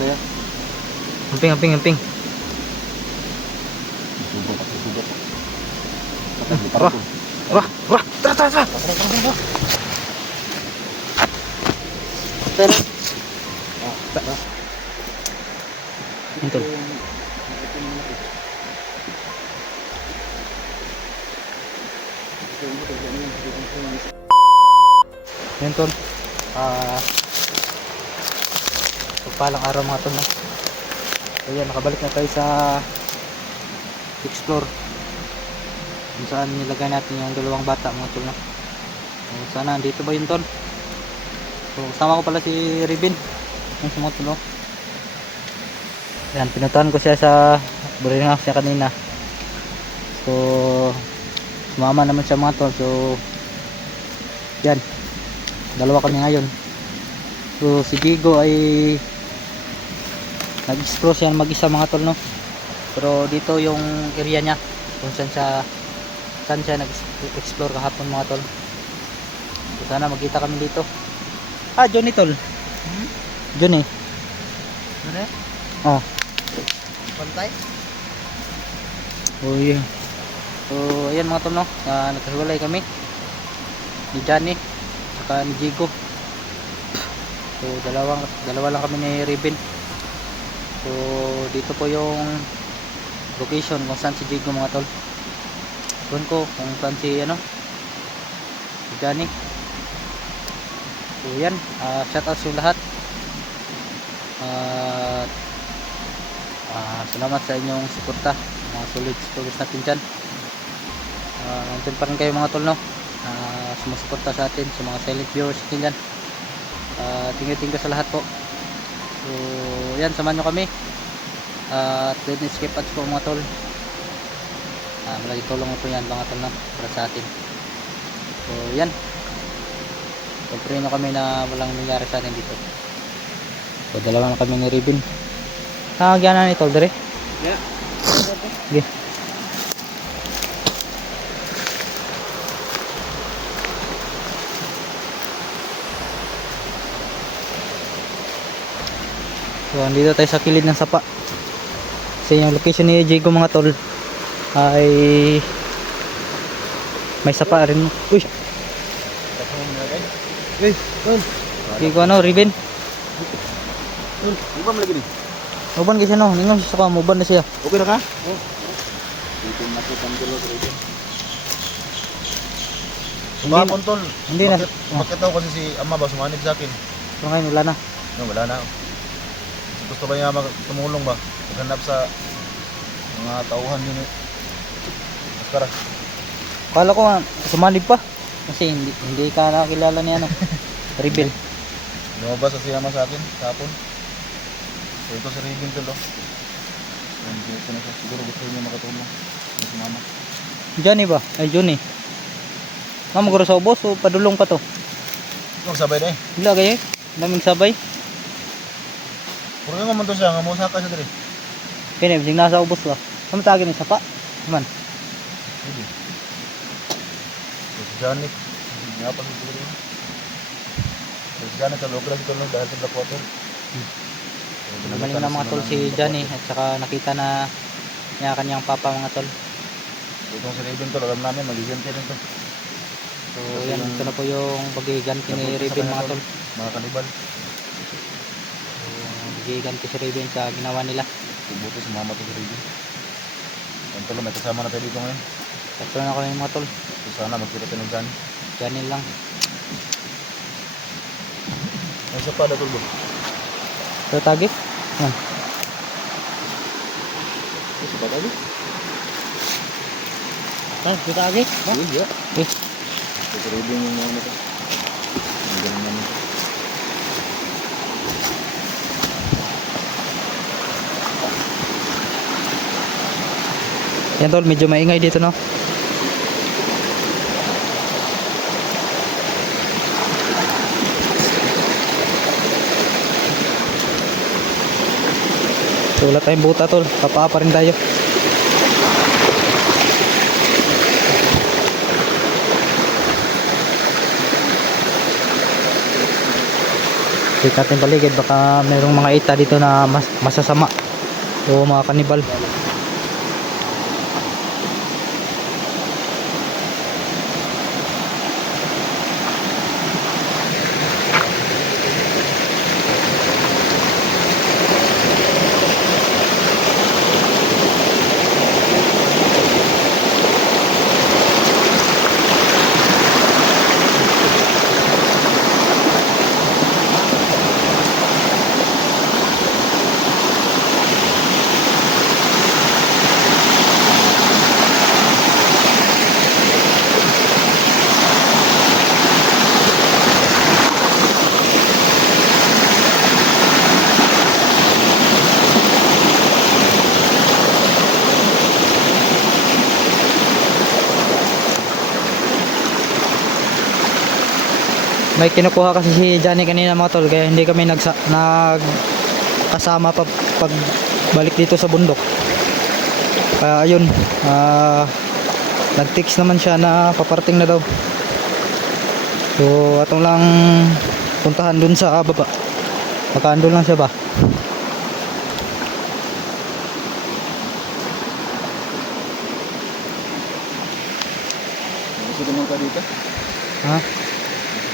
kaya. Amping, amping, amping. Subo pa, subo pa. Wah, wah, wah, tara, tara, tara. Tara. Ito. Yan tol. Pagpalang araw mga tol, no? So yan, nakabalik na tayo sa explore kung saan nilagay natin yung dalawang bata mga tol, no? So, sana andito ba yun tol? So kasama ko pala si Ribin yung sa mga tol, no? Yan, pinuntahan ko siya sa boarding house niya kanina. So sumama naman siya mga tol. So yan, dalawa kami ngayon. So si Diego ay nag-explore siya mag-isa mga tol, no? Pero dito yung area niya kung saan siya nag-explore kahapon mga tol. So sana magkita kami dito. Johnny tol. Johnny. Ano? Oh. Pantay? Oh yeah. So ayan mga tol, no? Nagkahiwalay kami ni Johnny saka ni Diego. So dalawa lang kami ni Ribin. So dito po yung location kung saan si Diego mga tol. Doon ko kung saan si Johnny. So yan, shout out sa lahat. Salamat sa inyong suporta, mga solid supporters natin dyan. Nandun pa rin kayo mga tol, no? Sumusuporta sa atin, sa mga silent viewers natin dyan. Thank you sa lahat po. So yan, samahan nyo kami at don't skip ads po mga tol. Malaking tulong po yan mga tol, no? Para sa atin. So yan, pagpray nyo kami na walang nangyari sa atin dito. So dalawa na kami ni Ribin. Nagyan na ni tol dere? Yeah. Okay. So andito tayo sa kilid ng sapa. Kasi yung location ni Diego mga tol ay may sapa rin. Uy! Uy, tol. Diego Ribin? Tol, di ba malagi ni? Uban kasi no, ningon siya ka, uban na siya. Okay na ka? Oo. Dito nakitang dilo dito. Sumapon tol. Hindi na. Bakit daw kasi si ama ba sumanib sa akin? Pero ngayon wala na. No, wala na. Gusto ba niya tumulong ba? Maghanap sa mga tauhan din. Maskara. Kala ko sumanib pa. Kasi hindi ka nakakilala ni Ribin. Lumabas sa siyama sa akin kapon. So ito si Ribin tol. Hindi ko na siguro gusto niya makatulong. Si mama. Johnny ba? Ay Johnny. Mama guro sa ubos o padulong pa to? Magsabay na eh. Wala kayo? Daming sabay. Puro nga man to siya, nga mo saka siya dali. Pinibsing nasa ubos ba? Kamatagin ni sapa? Man. Hindi. Si Janet. Nga pa siguro yun. Si Janet sa logra si Tolo dahil sa Blackwater. Gumaling na mga tol si Johnny at saka nakita na niya kanyang papa mga tol. Itong si Ribin tol, alam namin magiganti rin to. So yan, ito na po yung pagiganti ni Ribin mga tol. Mga kanibal. So pagiganti si Ribin sa ginawa nila. Buti si mama to si Ribin. Yan tol, may kasama na tayo dito ngayon. Tatlo na kami mga tol. So sana magkita tayo ng Johnny. Johnny lang. Ang sa pala tol ba? So tagip? Yan. Sa pala tol? So tagip? Iya. Okay. Si Ribin yung mga nito. Ang ganun namin. Yan tol, medyo maingay dito no. So wala tayong buta tol, papaa pa rin tayo. check natin paligid, baka mayroong mga ita dito na masasama o mga kanibal. May kinukuha kasi si Johnny kanina mga tol, kaya hindi kami nagkasama pa pag balik dito sa bundok. Kaya ayun, nag-text naman siya na paparting na daw. So atong lang puntahan dun sa baba. Baka andun lang siya ba? Gusto naman ka dito? Ha?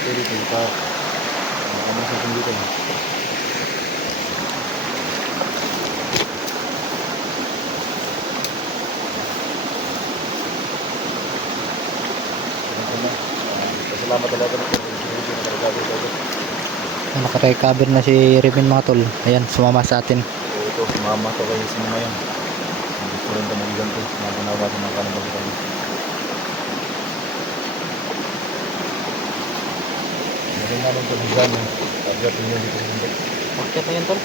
Pwede dito ka. Ano sa dito? Salamat talaga ng Naka-recover na si Revin mga tol. Ayan, sumama sa atin. ito, sumama to kayo sa mga yan. Gusto rin ito mag-igan to. Naganawa sa mga kanibal kami. Meron namin ito ng gano'n. Target nyo dito sa bundok. Bakit na yan tol?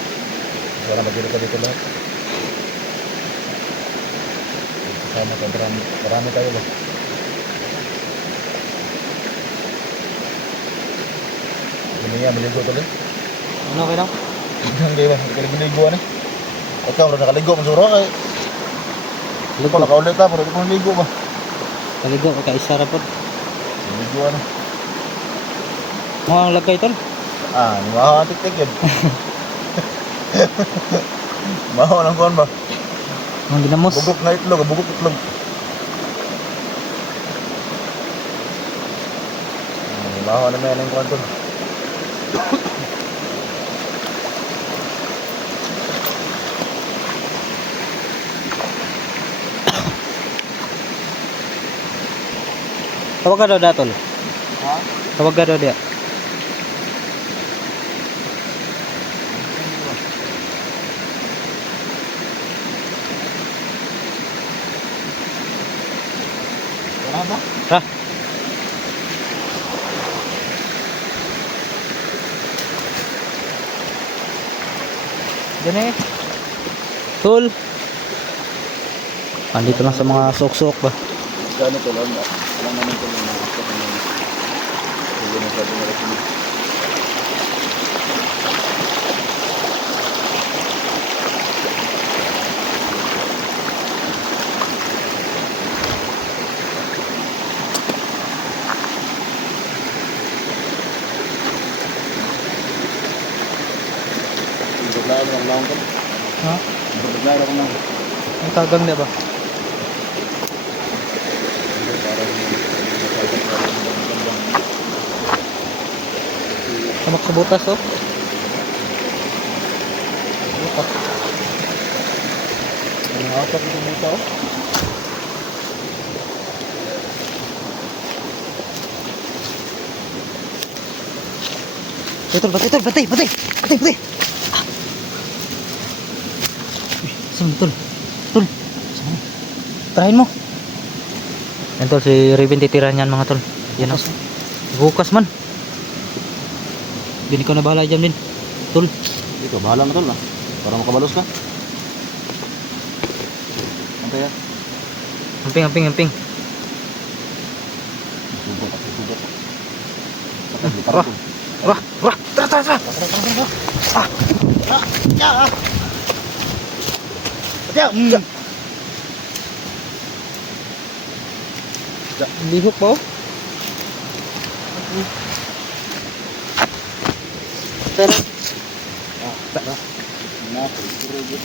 Sana magdito ka dito lahat. Sana ka, marami tayo ba? Ano yan, maligo tuloy? Ano kayo lang? Hindi ba, hindi ka naligo eh. Ikaw, nakaligo, masuro ka eh. Hindi ko nakaulit ha, pero hindi ko naligo ba? Paligo, kaisa ra po. Naligo ano? Mga lagay tol. Ni maho ang tik-tik yun. Maho ng kuhan ba? Mga ginamos. Bugok na itlog, bugok itlog. Maho na may anong kuhan to. Tawag ka daw datol. Ha? Tawag ka daw dia. Wala ba? Ha? Diyan eh. Tol. Andito lang sa mga sok-sok ba? Gano'n to lang. Alam namin ito lang. Sige na sa tingin natin. Biglaan ako ng laong ko. Ha? Biglaan ako ng Ang tagang na ba? Tamak sa butas oh. Butas. Ang apat na dito oh. Tol, batay. Saan tol? Tol. Saan? Tarahin mo. Yan tol, si Raven titira niyan mga tol. Yan oh. Bukas man. Bini ko na bahala dyan din. Tol. Dito, bahala na tol na. Para makabalos ka. Antay ah. Amping. Sugot. Wah. Tara. Lihok ba oh? Tara. Na, puro yun.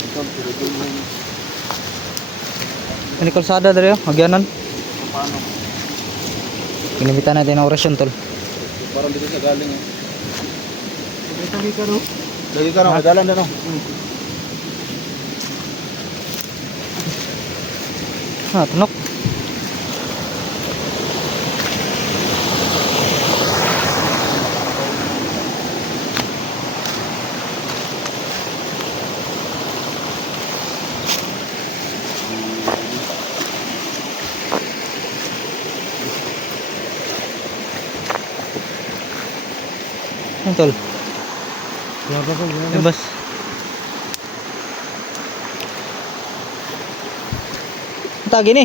Ito, puro yun. Ini kalsada dari agyanan. Paano? Ginamitan natin ng orasyon tol. Parang dito sa galing eh. Lagi ka no? Lagi ka no, madalan na no? Tunok. Yan tol. Yan bas. Tagi ni.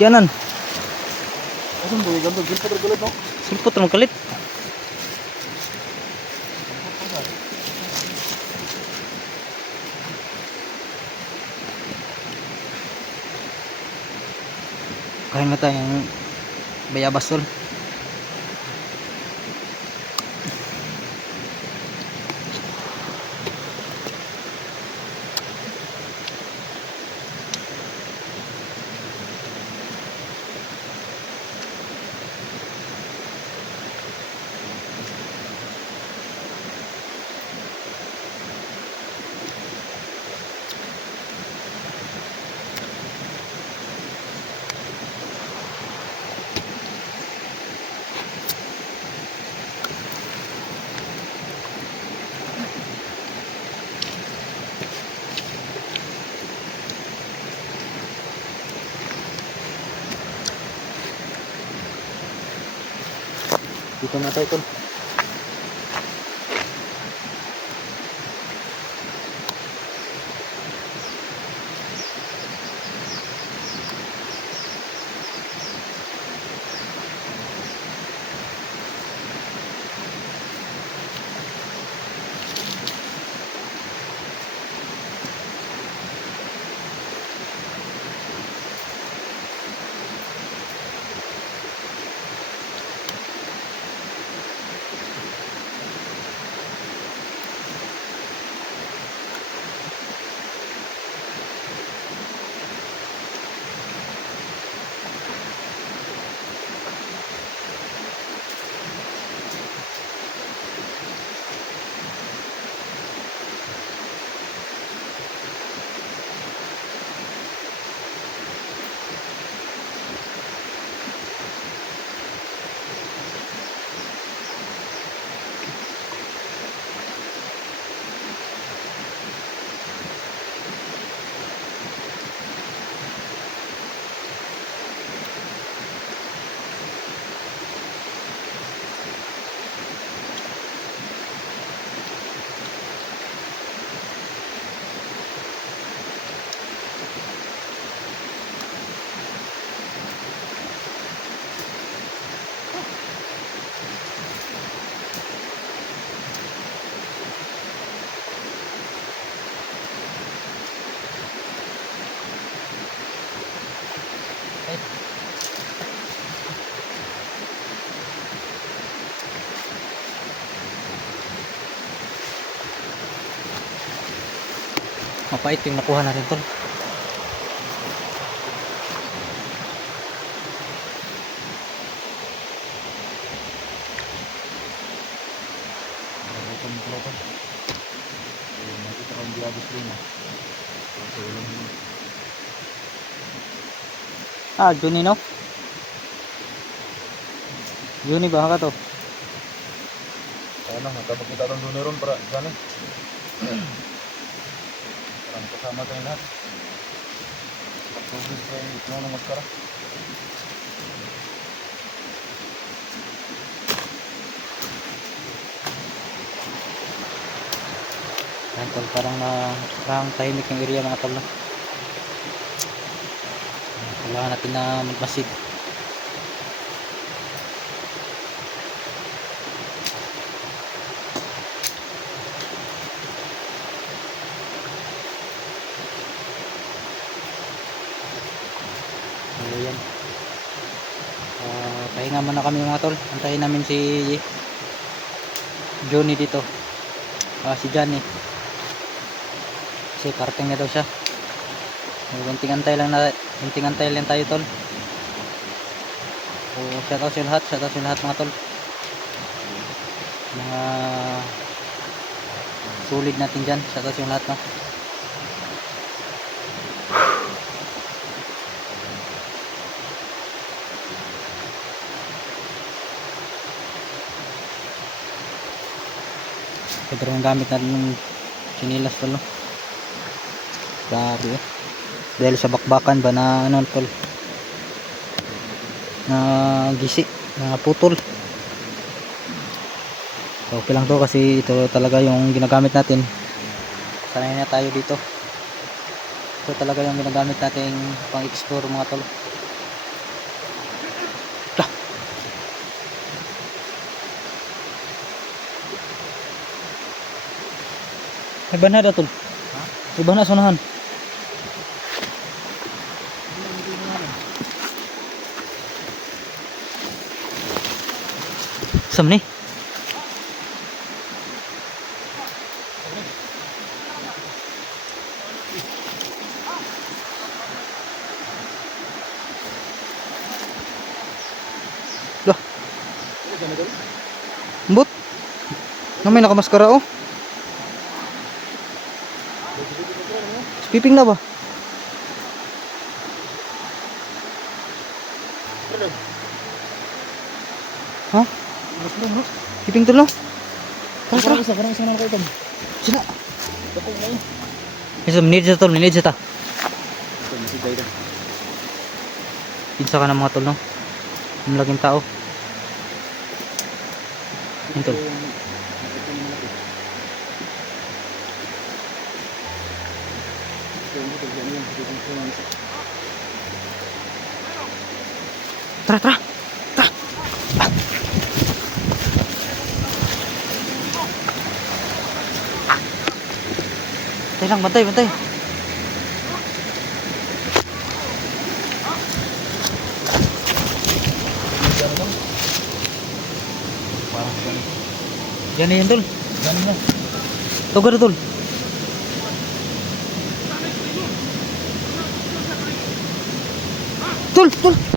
Kianan. Asan ba yung ganda? Gilpa tergulat no? Silpot naman kalit. Kain mo tayong bayabas tol. Dito na tayo tol. Mapait yung nakuha natin tol. Nakita kang diabos rin ah. So, walang yun. Juni no? Juni ba ka to? Sana matapos kita itong duneron para sana. Parang kasama tayong lahat. Pag-tubig kayo ito ng maskara. Yan tol, parang tahimik yung area mga tol no? Kailangan natin na magmasid. Ayan. pahinga muna kami mga tol. Antayin namin si Johnny dito. Si Johnny. Kasi parting na daw siya. Kunting antay lang tayo tol. So, shoutout sa lahat mga tol. Mga solid natin dyan. Shoutout sa lahat no. Ito rin ang gamit natin ng sinilas tol no. Grabe eh. Dahil sa bakbakan ba na ano tol, na gisi, na putol. So, okay lang to kasi ito talaga yung ginagamit natin. Sanay na tayo dito. Ito talaga yung ginagamit natin pang explore mga tol. May banada tol. May banada sa unahan. Sam ni. Loh. Mbut. Namay nakamaskara oh. Piping na ba? Ha? Piping tulo? Tara. Sina? Isa minit sa tol, minit sa ta. Pinsa ka ng mga tol no? Ang laging tao. Yung tol. Tara. Bantay. Yan yan tol. Tugar tol. Tol.